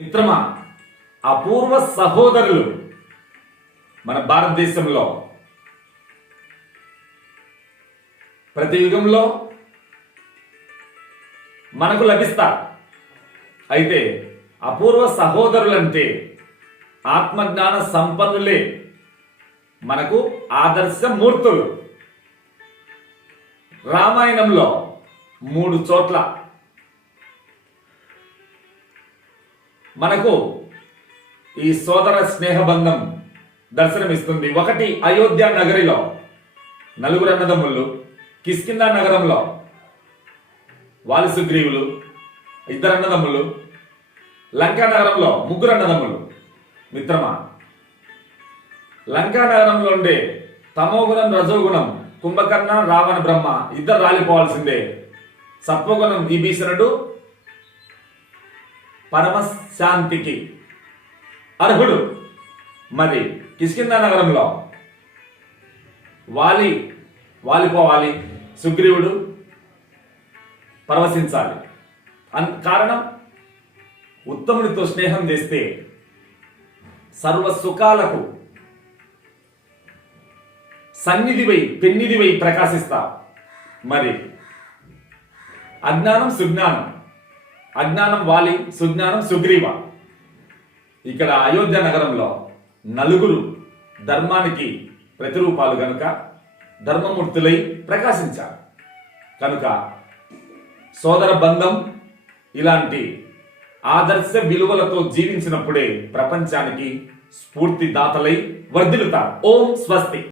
మిత్రమా, అపూర్వ సహోదరులు మన భారతదేశంలో ప్రతి యుగంలో మనకు లభిస్తారు. అయితే అపూర్వ సహోదరులంటే ఆత్మజ్ఞాన సంపన్నులే మనకు ఆదర్శమూర్తులు. రామాయణంలో 3 చోట్ల మనకు ఈ సోదర స్నేహబంధం దర్శనమిస్తుంది. ఒకటి, అయోధ్య నగరిలో 4 అన్నదమ్ములు, కిష్కింధ నగరంలో వాలి సుగ్రీవులు 2 అన్నదమ్ములు, లంకా నగరంలో 3 అన్నదమ్ములు. మిత్రమా, లంకా నగరంలో ఉండే తమోగుణం రజోగుణం కుంభకర్ణ రావణ బ్రహ్మ 2 రాలిపోవాల్సిందే. సత్వగుణం విభీషణుడు పరమశాంతికి అర్హుడు. మరి కిష్కింధ నగరంలో వాలిపోవాలి, సుగ్రీవుడు పరవశించాలి. కారణం, ఉత్తమునితో స్నేహం చేస్తే సర్వ సుఖాలకు సన్నిధివై పెన్నిధివై ప్రకాశిస్తా. మరి అజ్ఞానం సుజ్ఞానం, అజ్ఞానం వాలి, సుజ్ఞానం సుగ్రీవ. ఇక్కడ అయోధ్య నగరంలో 4 ధర్మానికి ప్రతిరూపాలు గనుక ధర్మమూర్తులై ప్రకాశించారు. కనుక సోదర బంధం ఇలాంటి ఆదర్శ విలువలతో జీవించినప్పుడే ప్రపంచానికి స్ఫూర్తిదాతలై వర్ధిల్లుతారు. ఓం స్వస్తి.